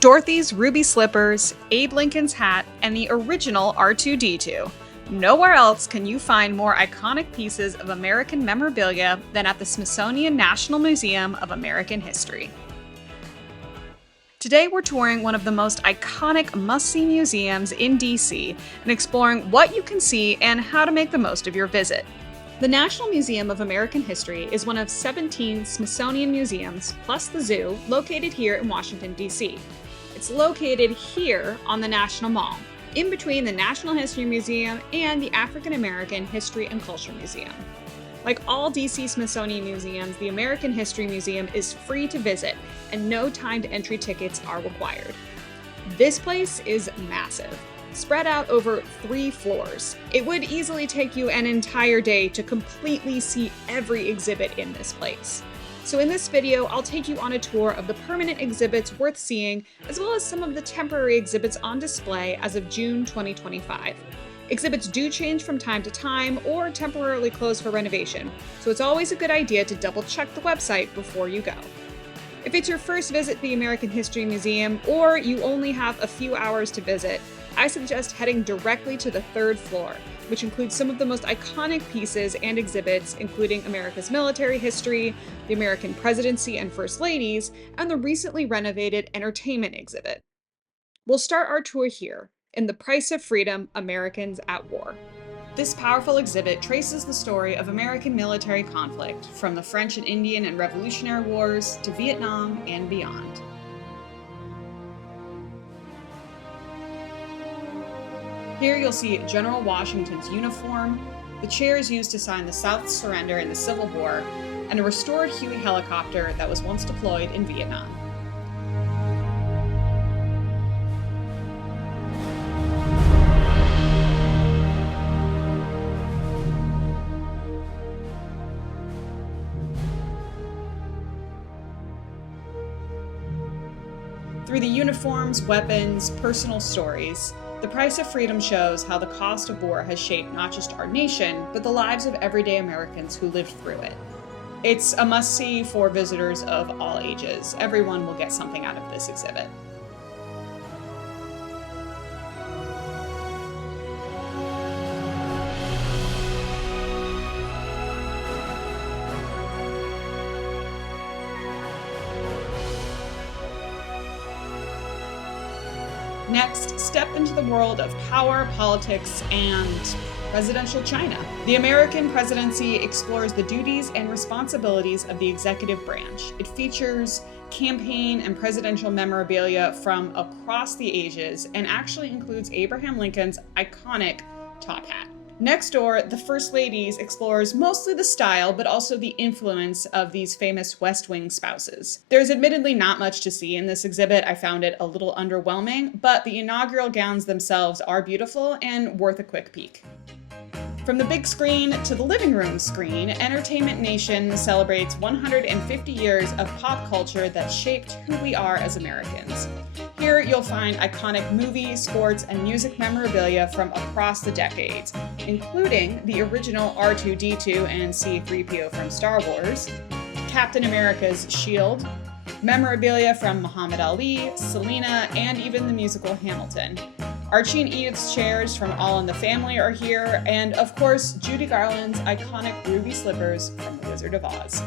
Dorothy's ruby slippers, Abe Lincoln's hat, and the original R2-D2. Nowhere else can you find more iconic pieces of American memorabilia than at the Smithsonian National Museum of American History. Today we're touring one of the most iconic must-see museums in DC and exploring what you can see and how to make the most of your visit. The National Museum of American History is one of 17 Smithsonian museums, plus the zoo, located here in Washington, D.C. It's located here on the National Mall, in between the National History Museum and the African American History and Culture Museum. Like all DC Smithsonian museums, the American History Museum is free to visit, and no timed entry tickets are required. This place is massive, spread out over 3 floors. It would easily take you an entire day to completely see every exhibit in this place. So in this video, I'll take you on a tour of the permanent exhibits worth seeing, as well as some of the temporary exhibits on display as of June 2025. Exhibits do change from time to time or temporarily close for renovation, so it's always a good idea to double check the website before you go. If it's your first visit to the American History Museum, or you only have a few hours to visit, I suggest heading directly to the 3rd floor, which includes some of the most iconic pieces and exhibits, including America's military history, the American presidency and first ladies, and the recently renovated entertainment exhibit. We'll start our tour here, in The Price of Freedom: Americans at War. This powerful exhibit traces the story of American military conflict, from the French and Indian and Revolutionary Wars to Vietnam and beyond. Here you'll see General Washington's uniform, the chairs used to sign the South's surrender in the Civil War, and a restored Huey helicopter that was once deployed in Vietnam. Through the uniforms, weapons, personal stories, The Price of Freedom shows how the cost of war has shaped not just our nation, but the lives of everyday Americans who lived through it. It's a must-see for visitors of all ages. Everyone will get something out of this exhibit. Next, step into the world of power, politics, and presidential China. The American presidency explores the duties and responsibilities of the executive branch. It features campaign and presidential memorabilia from across the ages and actually includes Abraham Lincoln's iconic top hat. Next door, The First Ladies explores mostly the style, but also the influence of these famous West Wing spouses. There's admittedly not much to see in this exhibit. I found it a little underwhelming, but the inaugural gowns themselves are beautiful and worth a quick peek. From the big screen to the living room screen, Entertainment Nation celebrates 150 years of pop culture that shaped who we are as Americans. Here you'll find iconic movies, sports, and music memorabilia from across the decades, including the original R2-D2 and C-3PO from Star Wars, Captain America's shield, memorabilia from Muhammad Ali, Selena, and even the musical Hamilton. Archie and Edith's chairs from All in the Family are here, and of course, Judy Garland's iconic ruby slippers from The Wizard of Oz.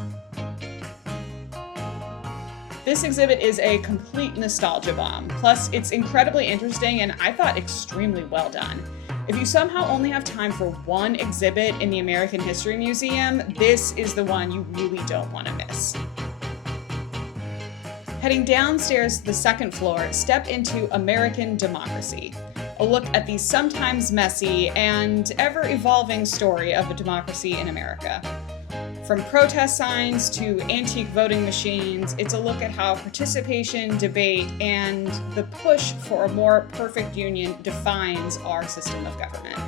This exhibit is a complete nostalgia bomb, plus it's incredibly interesting and I thought extremely well done. If you somehow only have time for one exhibit in the American History Museum, this is the one you really don't want to miss. Heading downstairs to the 2nd floor, step into American Democracy, a look at the sometimes messy and ever-evolving story of a democracy in America. From protest signs to antique voting machines, it's a look at how participation, debate, and the push for a more perfect union defines our system of government.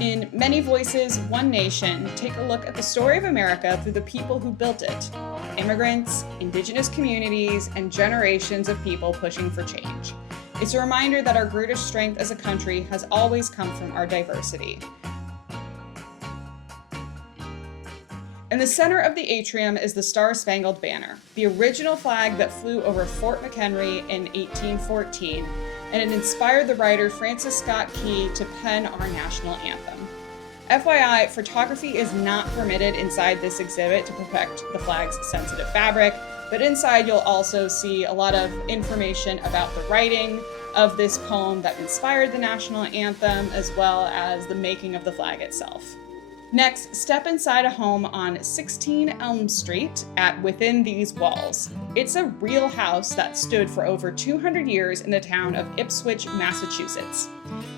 In Many Voices, One Nation, take a look at the story of America through the people who built it: immigrants, indigenous communities, and generations of people pushing for change. It's a reminder that our greatest strength as a country has always come from our diversity. In the center of the atrium is the Star-Spangled Banner, the original flag that flew over Fort McHenry in 1814, and it inspired the writer Francis Scott Key to pen our national anthem. FYI, photography is not permitted inside this exhibit to protect the flag's sensitive fabric, but inside you'll also see a lot of information about the writing of this poem that inspired the national anthem, as well as the making of the flag itself. Next, step inside a home on 16 Elm Street at Within These Walls. It's a real house that stood for over 200 years in the town of Ipswich, Massachusetts.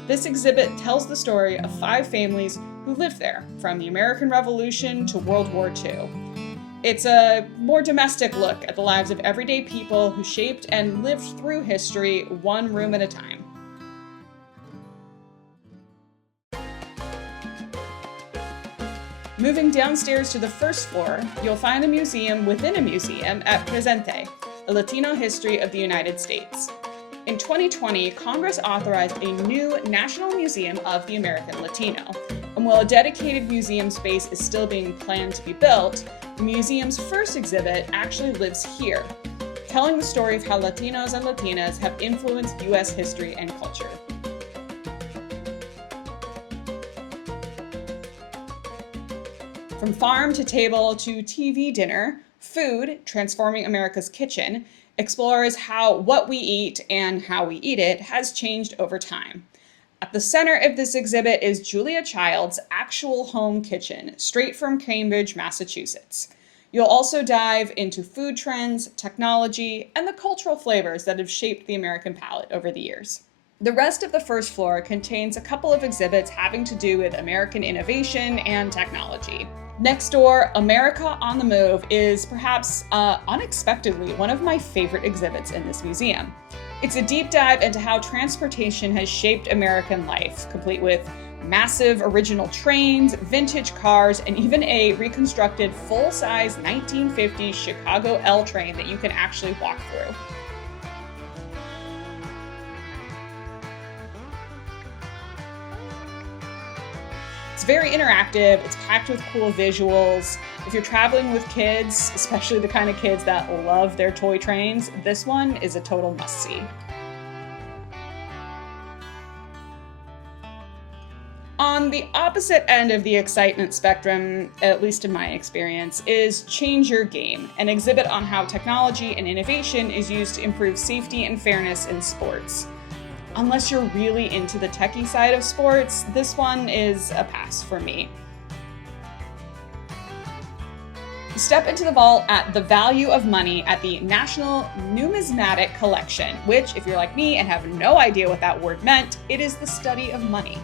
This exhibit tells the story of 5 families who lived there, from the American Revolution to World War II. It's a more domestic look at the lives of everyday people who shaped and lived through history one room at a time. Moving downstairs to the first floor, you'll find a museum within a museum at Presente, the Latino history of the United States. In 2020, Congress authorized a new National Museum of the American Latino. And while a dedicated museum space is still being planned to be built, the museum's first exhibit actually lives here, telling the story of how Latinos and Latinas have influenced U.S. history and culture. From farm to table to TV dinner, Food, Transforming America's Kitchen, explores how what we eat and how we eat it has changed over time. At the center of this exhibit is Julia Child's actual home kitchen, straight from Cambridge, Massachusetts. You'll also dive into food trends, technology, and the cultural flavors that have shaped the American palate over the years. The rest of the first floor contains a couple of exhibits having to do with American innovation and technology. Next door, America on the Move is perhaps unexpectedly one of my favorite exhibits in this museum. It's a deep dive into how transportation has shaped American life, complete with massive original trains, vintage cars, and even a reconstructed full-size 1950s Chicago L train that you can actually walk through. It's very interactive, it's packed with cool visuals. If you're traveling with kids, especially the kind of kids that love their toy trains, this one is a total must-see. On the opposite end of the excitement spectrum, at least in my experience, is Change Your Game, an exhibit on how technology and innovation is used to improve safety and fairness in sports. Unless you're really into the techie side of sports, this one is a pass for me. Step into the vault at the value of money at the National Numismatic Collection, which, if you're like me and have no idea what that word meant, it is the study of money.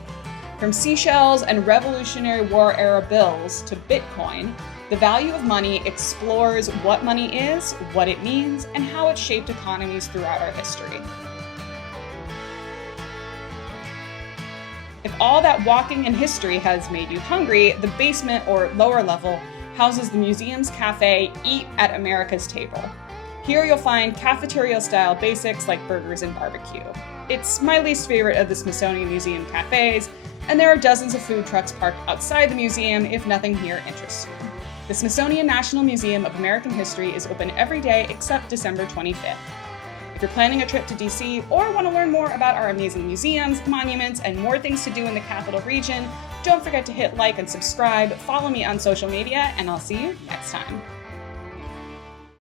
From seashells and Revolutionary War era bills to Bitcoin, the value of money explores what money is, what it means, and how it shaped economies throughout our history. If all that walking in history has made you hungry, the basement or lower level houses the museum's cafe Eat at America's Table. Here you'll find cafeteria-style basics like burgers and barbecue. It's my least favorite of the Smithsonian Museum cafes, and there are dozens of food trucks parked outside the museum if nothing here interests you. The Smithsonian National Museum of American History is open every day except December 25th. If you're planning a trip to DC or want to learn more about our amazing museums, monuments, and more things to do in the Capital Region, don't forget to hit like and subscribe, follow me on social media, and I'll see you next time.